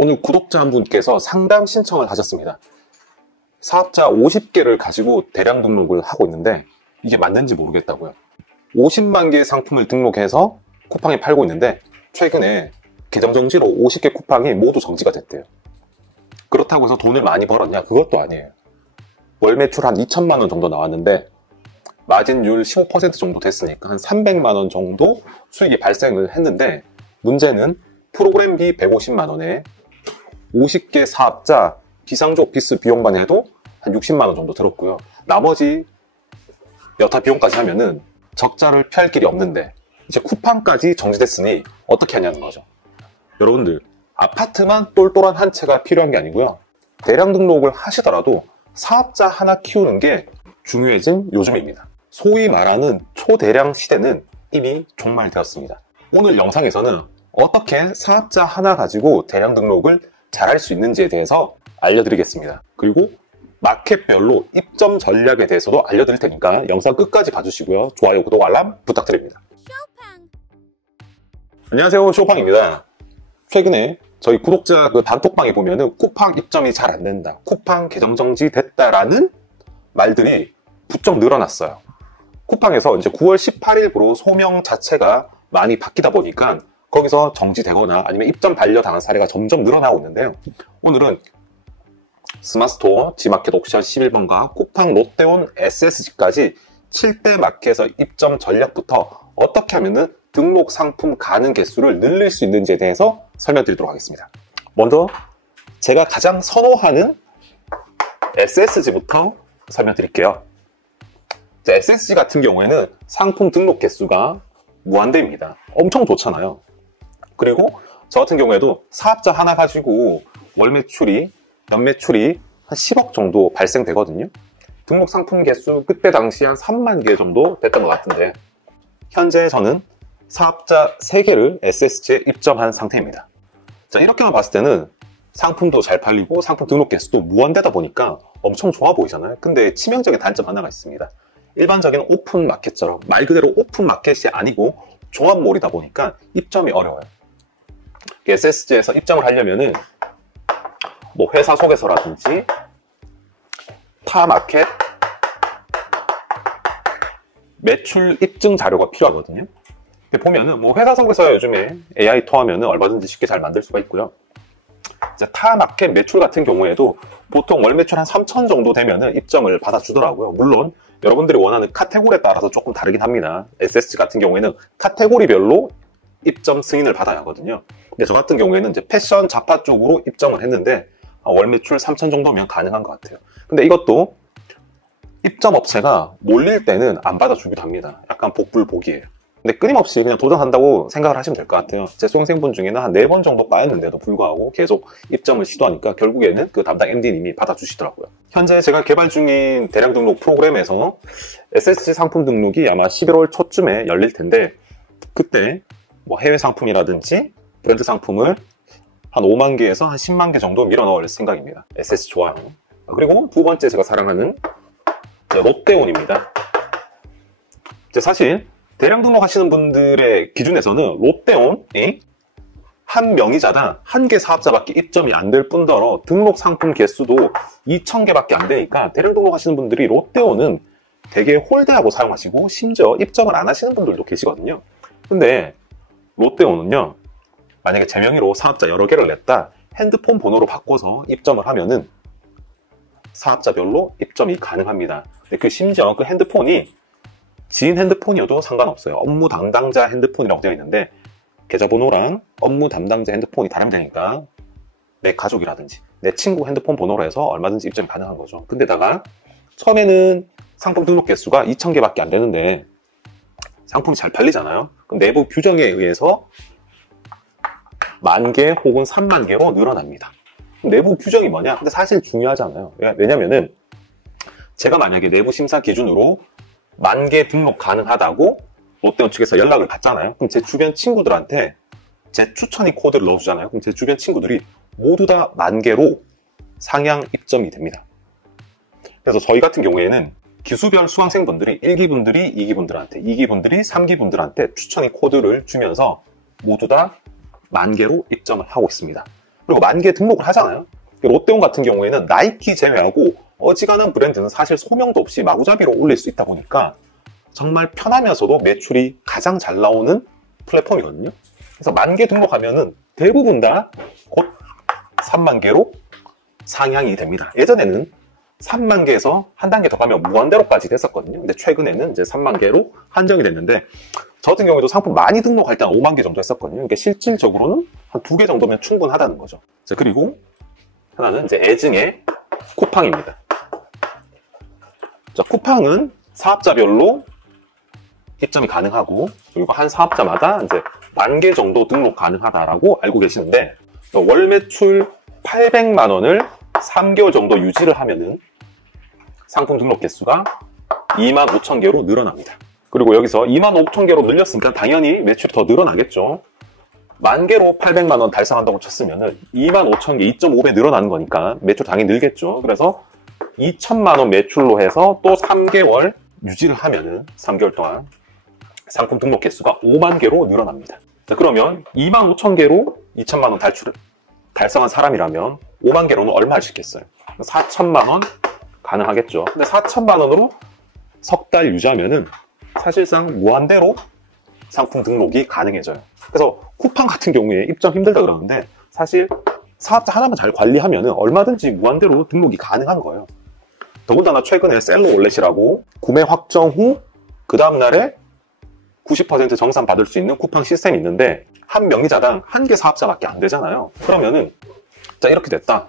오늘 구독자 한 분께서 상담 신청을 하셨습니다. 사업자 50개를 가지고 대량 등록을 하고 있는데 이게 맞는지 모르겠다고요. 50만 개의 상품을 등록해서 쿠팡에 팔고 있는데 최근에 계정 정지로 50개 쿠팡이 모두 정지가 됐대요. 그렇다고 해서 돈을 많이 벌었냐? 그것도 아니에요. 월 매출 한 2천만 원 정도 나왔는데 마진율 15% 정도 됐으니까 한 300만 원 정도 수익이 발생을 했는데, 문제는 프로그램비 150만 원에 50개 사업자 비상조 오피스 비용만 해도 한 60만 원 정도 들었고요. 나머지 여타 비용까지 하면은 적자를 펼 길이 없는데 이제 쿠팡까지 정지됐으니 어떻게 하냐는 거죠. 여러분들, 아파트만 똘똘한 한 채가 필요한 게 아니고요. 대량 등록을 하시더라도 사업자 하나 키우는 게 중요해진 요즘입니다. 소위 말하는 초대량 시대는 이미 종말되었습니다. 오늘 영상에서는 어떻게 사업자 하나 가지고 대량 등록을 잘할 수 있는지에 대해서 알려드리겠습니다. 그리고 마켓별로 입점 전략에 대해서도 알려드릴 테니까 영상 끝까지 봐주시고요. 좋아요, 구독, 알람 부탁드립니다. 안녕하세요, 쇼팡입니다. 최근에 저희 구독자 단톡방에 보면은 쿠팡 입점이 잘 안 된다, 쿠팡 계정 정지 됐다라는 말들이 부쩍 늘어났어요. 쿠팡에서 이제 9월 18일부로 소명 자체가 많이 바뀌다 보니까 거기서 정지되거나 아니면 입점 반려당한 사례가 점점 늘어나고 있는데요. 오늘은 스마트스토어, G마켓 옵션 11번과 쿠팡 롯데온 SSG까지 7대 마켓에서 입점 전략부터 어떻게 하면은 등록 상품 가능 개수를 늘릴 수 있는지에 대해서 설명드리도록 하겠습니다. 먼저 제가 가장 선호하는 SSG부터 설명드릴게요. SSG 같은 경우에는 상품 등록 개수가 무한대입니다. 엄청 좋잖아요. 그리고 저 같은 경우에도 사업자 하나 가지고 월 매출이, 연 매출이 한 10억 정도 발생되거든요. 등록 상품 개수 그때 당시 한 3만 개 정도 됐던 것 같은데, 현재 저는 사업자 3개를 SSG에 입점한 상태입니다. 자, 이렇게만 봤을 때는 상품도 잘 팔리고 상품 등록 개수도 무한대다 보니까 엄청 좋아 보이잖아요. 근데 치명적인 단점 하나가 있습니다. 일반적인 오픈 마켓처럼 말 그대로 오픈 마켓이 아니고 종합몰이다 보니까 입점이 어려워요. SSG에서 입점을 하려면은 뭐 회사 소개서라든지 타 마켓 매출 입증 자료가 필요하거든요. 보면은 뭐 회사 소개서 요즘에 AI 통하면은 얼마든지 쉽게 잘 만들 수가 있고요. 이제 타 마켓 매출 같은 경우에도 보통 월 매출 한 3천 정도 되면은 입점을 받아주더라고요. 물론 여러분들이 원하는 카테고리에 따라서 조금 다르긴 합니다. SSG 같은 경우에는 카테고리별로 입점 승인을 받아야 하거든요. 근데 저 같은 경우에는 이제 패션 잡화 쪽으로 입점을 했는데 월 매출 3천 정도면 가능한 것 같아요. 근데 이것도 입점 업체가 몰릴 때는 안 받아주기도 합니다. 약간 복불복이에요. 근데 끊임없이 그냥 도전한다고 생각을 하시면 될 것 같아요. 제 수강생분 중에는 한 4번 정도 빠였는데도 불구하고 계속 입점을 시도하니까 결국에는 그 담당 MD님이 받아주시더라고요. 현재 제가 개발 중인 대량 등록 프로그램에서 SSG 상품 등록이 아마 11월 초쯤에 열릴 텐데, 그때 뭐 해외 상품이라든지 브랜드 상품을 한 5만 개에서 한 10만 개 정도 밀어 넣을 생각입니다. SSG 좋아요. 그리고 두 번째 제가 사랑하는 롯데온입니다. 사실 대량 등록하시는 분들의 기준에서는 롯데온이 한 명의자당 한 개 사업자밖에 입점이 안 될 뿐더러 등록 상품 개수도 2,000개밖에 안 되니까 대량 등록하시는 분들이 롯데온은 되게 홀대하고 사용하시고 심지어 입점을 안 하시는 분들도 계시거든요. 근데 롯데온은요, 만약에 제 명의로 사업자 여러 개를 냈다, 핸드폰 번호로 바꿔서 입점을 하면은 사업자별로 입점이 가능합니다. 근데 심지어 그 핸드폰이 지인 핸드폰이어도 상관없어요. 업무 담당자 핸드폰이라고 되어 있는데 계좌번호랑 업무 담당자 핸드폰이 다르면 되니까 내 가족이라든지 내 친구 핸드폰 번호로 해서 얼마든지 입점이 가능한 거죠. 근데다가 처음에는 상품 등록 개수가 2,000개밖에 안 되는데 상품이 잘 팔리잖아요. 그럼 내부 규정에 의해서 10,000개 혹은 3만 개로 늘어납니다. 내부 규정이 뭐냐? 근데 사실 중요하잖아요. 왜냐면은 제가 만약에 내부 심사 기준으로 10,000개 등록 가능하다고 롯데온 측에서 연락을 받잖아요. 그럼 제 주변 친구들한테 제 추천이 코드를 넣어주잖아요. 그럼 제 주변 친구들이 모두 다 10,000개로 상향 입점이 됩니다. 그래서 저희 같은 경우에는 기수별 수강생분들이 1기분들이 2기분들한테, 2기분들이 3기분들한테 추천이 코드를 주면서 모두 다 10,000개로 입점을 하고 있습니다. 그리고 만 개 등록을 하잖아요. 롯데온 같은 경우에는 나이키 제외하고 어지간한 브랜드는 사실 소명도 없이 마구잡이로 올릴 수 있다 보니까 정말 편하면서도 매출이 가장 잘 나오는 플랫폼이거든요. 그래서 만 개 등록하면은 대부분 다 곧 3만 개로 상향이 됩니다. 예전에는 3만 개에서 한 단계 더 가면 무한대로까지 됐었거든요. 근데 최근에는 이제 3만 개로 한정이 됐는데, 저 같은 경우에도 상품 많이 등록할 때는 5만 개 정도 했었거든요. 그러니까 실질적으로는 한 2개 정도면 충분하다는 거죠. 자, 그리고 하나는 이제 애증의 쿠팡입니다. 자, 쿠팡은 사업자별로 입점이 가능하고, 그리고 한 사업자마다 이제 10,000개 정도 등록 가능하다라고 알고 계시는데, 월 매출 800만 원을 3개월 정도 유지를 하면은 상품 등록 개수가 25,000개로 늘어납니다. 그리고 여기서 25,000개로 늘렸으니까 당연히 매출이 더 늘어나겠죠. 10,000개로 800만 원 달성한다고 쳤으면은 25,000개, 2.5배 늘어나는 거니까 매출 당연히 늘겠죠. 그래서 2,000만 원 매출로 해서 또 3개월 유지를 하면은 3개월 동안 상품 등록 개수가 5만 개로 늘어납니다. 자, 그러면 25,000개로 2,000만 원 달성한 사람이라면 5만 개로는 얼마 할 수 있겠어요? 4,000만 원 가능하겠죠. 근데 4,000만 원으로 석 달 유지하면은 사실상 무한대로 상품 등록이 가능해져요. 그래서 쿠팡 같은 경우에 입점 힘들다 그러는데, 사실 사업자 하나만 잘 관리하면은 얼마든지 무한대로 등록이 가능한 거예요. 더군다나 최근에 셀러 월렛이라고 구매 확정 후 그 다음날에 90% 정산 받을 수 있는 쿠팡 시스템이 있는데, 한 명의자당 한 개 사업자밖에 안 되잖아요. 그러면은 자, 이렇게 됐다.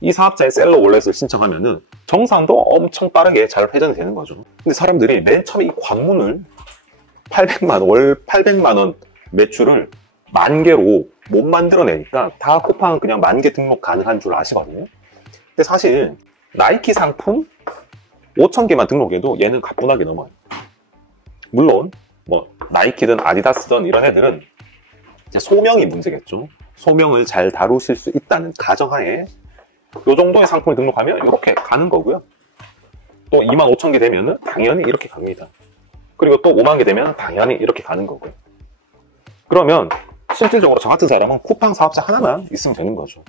이 사업자의 셀러 월렛을 신청하면은 정산도 엄청 빠르게 잘 회전이 되는 거죠. 근데 사람들이 맨 처음에 이 관문을 월 800만 원 매출을 10,000개로 못 만들어내니까 다 쿠팡은 그냥 10,000개 등록 가능한 줄 아시거든요. 근데 사실 나이키 상품 5,000개만 등록해도 얘는 가뿐하게 넘어요. 물론 뭐 나이키든 아디다스든 이런 애들은 이제 소명이 문제겠죠. 소명을 잘 다루실 수 있다는 가정하에 이 정도의 상품을 등록하면 이렇게 가는 거고요. 또 25,000개 되면은 당연히 이렇게 갑니다. 그리고 또 5만 개 되면 당연히 이렇게 가는 거고요. 그러면 실질적으로 저 같은 사람은 쿠팡 사업자 하나만 있으면 되는 거죠.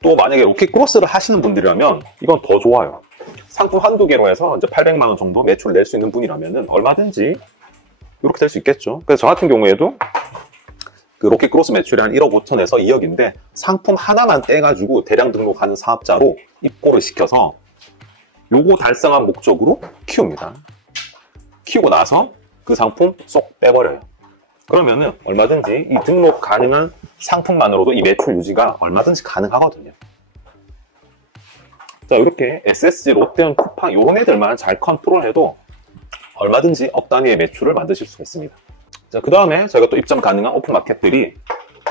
또 만약에 로켓 크로스를 하시는 분들이라면 이건 더 좋아요. 상품 한두 개로 해서 이제 800만 원 정도 매출 낼 수 있는 분이라면은 얼마든지 이렇게 될 수 있겠죠. 그래서 저 같은 경우에도 그 로켓 크로스 매출이 한 1억 5천에서 2억인데 상품 하나만 떼가지고 대량 등록하는 사업자로 입고를 시켜서 요거 달성한 목적으로 키웁니다. 키우고 나서 그 상품 쏙 빼버려요. 그러면은 얼마든지 이 등록 가능한 상품만으로도 이 매출 유지가 얼마든지 가능하거든요. 자, 이렇게 SSG, 롯데온, 쿠팡 이런 애들만 잘 컨트롤해도 얼마든지 억 단위의 매출을 만드실 수가 있습니다. 자, 그 다음에 저희가 또 입점 가능한 오픈마켓들이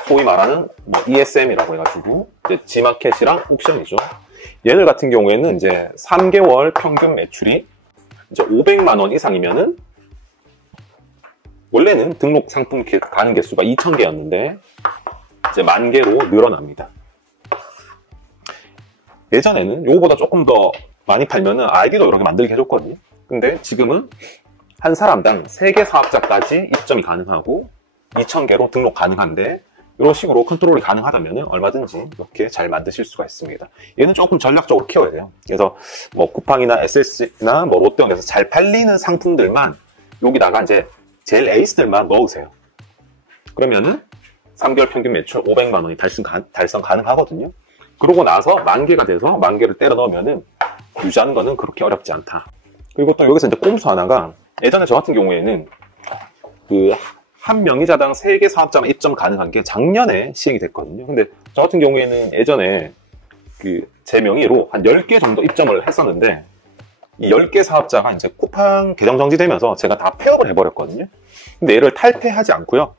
소위 말하는 뭐 ESM이라고 해가지고 이제 G마켓이랑 옥션이죠. 얘들 같은 경우에는 이제 3개월 평균 매출이 이제 500만 원 이상이면은, 원래는 등록 상품 가능 개수가 2,000개였는데 이제 10,000개로 늘어납니다. 예전에는 요거보다 조금 더 많이 팔면은 아이디도 이렇게 만들게 해줬거든요. 근데 지금은 한 사람당 3개 사업자까지 입점이 가능하고 2,000개로 등록 가능한데, 이런 식으로 컨트롤이 가능하다면 얼마든지 이렇게 잘 만드실 수가 있습니다. 얘는 조금 전략적으로 키워야 돼요. 그래서 뭐 쿠팡이나 SS나 뭐 롯데온에서 잘 팔리는 상품들만 여기다가 이제 제일 에이스들만 넣으세요. 그러면은 3개월 평균 매출 500만 원이 달성 가능하거든요. 그러고 나서 10,000개가 돼서 10,000개를 때려 넣으면은 유지하는 거는 그렇게 어렵지 않다. 그리고 또 여기서 이제 꼼수 하나가, 예전에 저 같은 경우에는 그 한 명의자당 3개 사업자만 입점 가능한 게 작년에 시행이 됐거든요. 근데 저 같은 경우에는 예전에 그 제 명의로 한 10개 정도 입점을 했었는데, 이 10개 사업자가 이제 쿠팡 계정 정지되면서 제가 다 폐업을 해버렸거든요. 근데 얘를 탈퇴하지 않고요,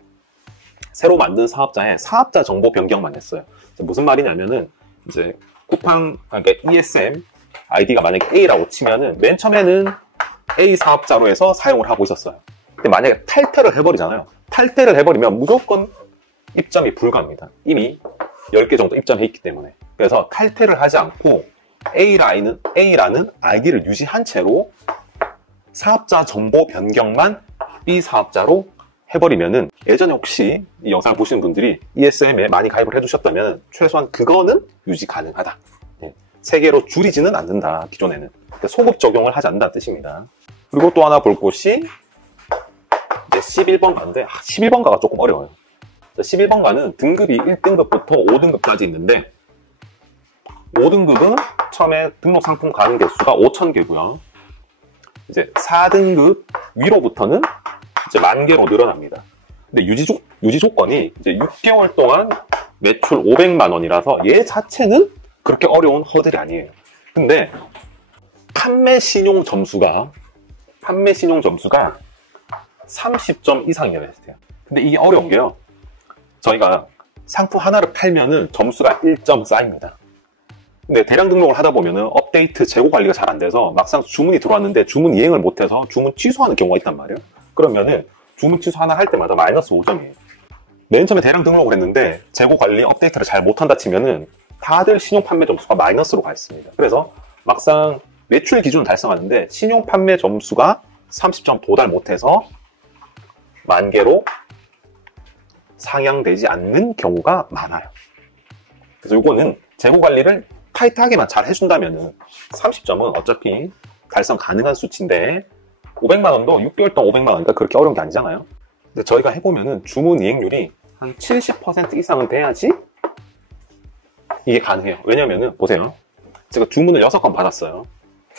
새로 만든 사업자에 사업자 정보 변경만 했어요. 무슨 말이냐면은 이제 쿠팡, 그러니까 ESM 아이디가 만약에 A라고 치면은 맨 처음에는 A 사업자로 해서 사용을 하고 있었어요. 근데 만약에 탈퇴를 해버리잖아요. 탈퇴를 해버리면 무조건 입점이 불가합니다. 이미 10개 정도 입점해 있기 때문에. 그래서 탈퇴를 하지 않고 A라는 아이디를 유지한 채로 사업자 정보 변경만 B 사업자로 해버리면은, 예전에 혹시 이 영상을 보시는 분들이 ESM에 많이 가입을 해두셨다면 최소한 그거는 유지 가능하다. 3개로 줄이지는 않는다, 기존에는. 그러니까 소급 적용을 하지 않는다는 뜻입니다. 그리고 또 하나 볼 곳이 이제 11번가인데 11번가가 조금 어려워요. 11번가는 등급이 1등급부터 5등급까지 있는데 5등급은 처음에 등록 상품 가능 개수가 5,000개고요. 이제 4등급 위로부터는 이제 10,000개로 늘어납니다. 근데 유지 조건이 이제 6개월 동안 매출 500만 원이라서 얘 자체는 그렇게 어려운 허들이 아니에요. 근데 판매 신용 점수가 30점 이상이어야 돼요. 근데 이게 어려운 게요. 저희가 상품 하나를 팔면은 점수가 1점 쌓입니다. 근데 대량 등록을 하다 보면은 업데이트 재고 관리가 잘 안 돼서 막상 주문이 들어왔는데 주문 이행을 못해서 주문 취소하는 경우가 있단 말이에요. 그러면은 주문 취소 하나 할 때마다 마이너스 5점이에요. 맨 처음에 대량 등록을 했는데 재고 관리 업데이트를 잘 못한다 치면은 다들 신용 판매 점수가 마이너스로 가 있습니다. 그래서 막상 매출 기준을 달성하는데 신용 판매 점수가 30점 도달 못해서 10,000개로 상향되지 않는 경우가 많아요. 그래서 이거는 재고 관리를 타이트하게만 잘 해준다면 30점은 어차피 달성 가능한 수치인데 500만 원도 6개월 동안 500만 원이니까 그렇게 어려운 게 아니잖아요. 근데 저희가 해보면은 주문 이행률이 한 70% 이상은 돼야지 이게 가능해요. 왜냐면은 보세요. 제가 주문을 6건 받았어요.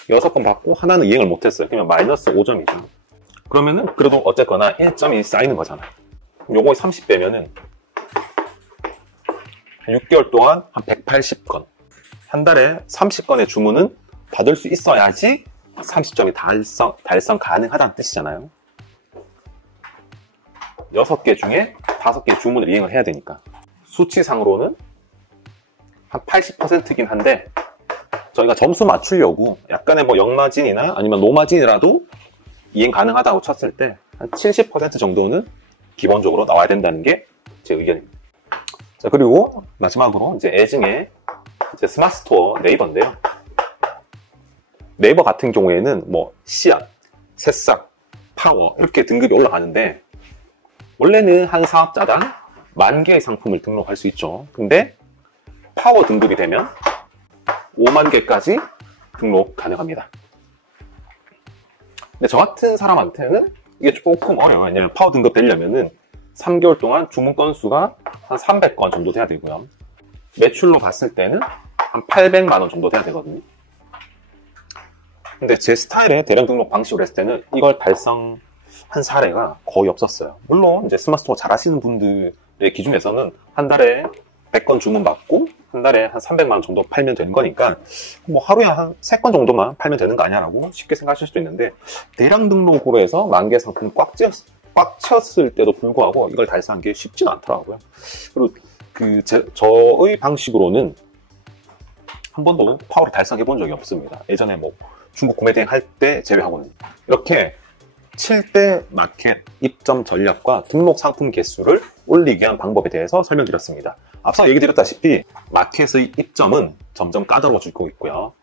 6건 받고 하나는 이행을 못했어요. 그러면 마이너스 5점이죠. 그러면은 그래도 어쨌거나 1점이 쌓이는 거잖아요. 요거에 30배면은 6개월 동안 한 180건. 한 달에 30건의 주문은 받을 수 있어야지 30점이 달성 가능하다는 뜻이잖아요. 6개 중에 5개 주문을 이행을 해야 되니까. 수치상으로는 한 80%이긴 한데 저희가 점수 맞추려고 약간의 뭐 역마진이나 아니면 노마진이라도 이행 가능하다고 쳤을 때 한 70% 정도는 기본적으로 나와야 된다는 게 제 의견입니다. 자, 그리고 마지막으로 이제 애증의 이제 스마트 스토어 네이버인데요. 네이버 같은 경우에는 뭐 씨앗, 새싹, 파워 이렇게 등급이 올라가는데 원래는 한 사업자당 10,000개의 상품을 등록할 수 있죠. 근데 파워 등급이 되면 5만 개까지 등록 가능합니다. 근데 저 같은 사람한테는 이게 조금 어려워요. 왜냐면 파워 등급 되려면은 3개월 동안 주문 건수가 한 300건 정도 돼야 되고요. 매출로 봤을 때는 한 800만 원 정도 돼야 되거든요. 근데 제 스타일의 대량 등록 방식으로 했을 때는 이걸 달성한 사례가 거의 없었어요. 물론 이제 스마트스토어 잘 하시는 분들의 기준에서는 한 달에 100건 주문 받고 한 달에 한 300만 원 정도 팔면 되는 거니까 뭐 하루에 한 3건 정도만 팔면 되는 거 아니야라고 쉽게 생각하실 수도 있는데 대량 등록으로 해서 10,000개 상품을 꽉 쳤을 때도 불구하고 이걸 달성한 게 쉽지는 않더라고요. 그리고 저의 방식으로는 한 번도 파워를 달성해 본 적이 없습니다. 예전에 뭐 중국 구매 대행 할 때 제외하고는. 이렇게 7대 마켓 입점 전략과 등록 상품 개수를 올리기 위한 방법에 대해서 설명드렸습니다. 앞서 얘기 드렸다시피 마켓의 입점은 점점 까다로워지고 있고요.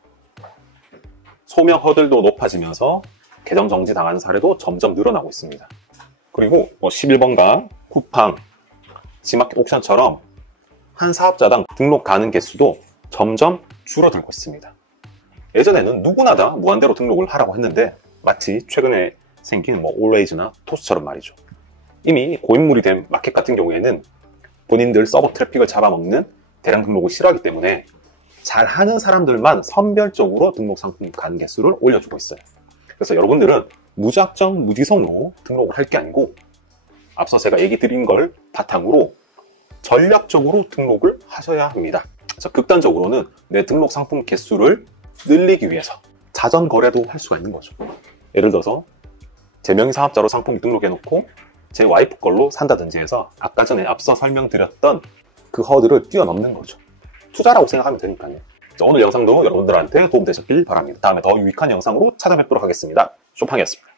소명 허들도 높아지면서 계정 정지 당하는 사례도 점점 늘어나고 있습니다. 그리고 뭐 11번가, 쿠팡, 지마켓 옥션처럼 한 사업자당 등록 가능 개수도 점점 줄어들고 있습니다. 예전에는 누구나 다 무한대로 등록을 하라고 했는데 마치 최근에 생긴 뭐 올웨이즈나 토스처럼 말이죠. 이미 고인물이 된 마켓 같은 경우에는 본인들 서버 트래픽을 잡아먹는 대량 등록을 싫어하기 때문에 잘하는 사람들만 선별적으로 등록 상품 가능 개수를 올려주고 있어요. 그래서 여러분들은 무작정 무지성으로 등록을 할 게 아니고 앞서 제가 얘기 드린 걸 바탕으로 전략적으로 등록을 하셔야 합니다. 그래서 극단적으로는 내 등록 상품 개수를 늘리기 위해서 자전 거래도 할 수가 있는 거죠. 예를 들어서 제 명의 사업자로 상품을 등록해놓고 제 와이프 걸로 산다든지 해서 아까 전에 앞서 설명드렸던 그 허들을 뛰어넘는 거죠. 투자라고 생각하면 되니까요. 자, 오늘 영상도 여러분들한테 도움되셨길 바랍니다. 다음에 더 유익한 영상으로 찾아뵙도록 하겠습니다. 쇼팡이었습니다.